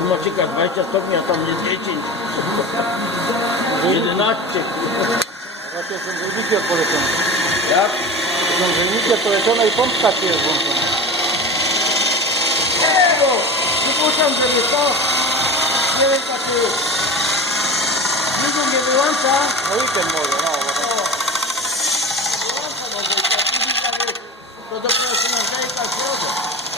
Tu macie 20 stopni, a tam jest 10. 11. A to są grzejniki polecone. Jak? To są grzejniki polecone i pompka tu jest włączona. Wypuszczam, że jest to. Nie wiem, tacy. Nikt nie wyłącza. No weekend może, no. Wyłącza może i tak. To dopiero się nagrzeje tak środę.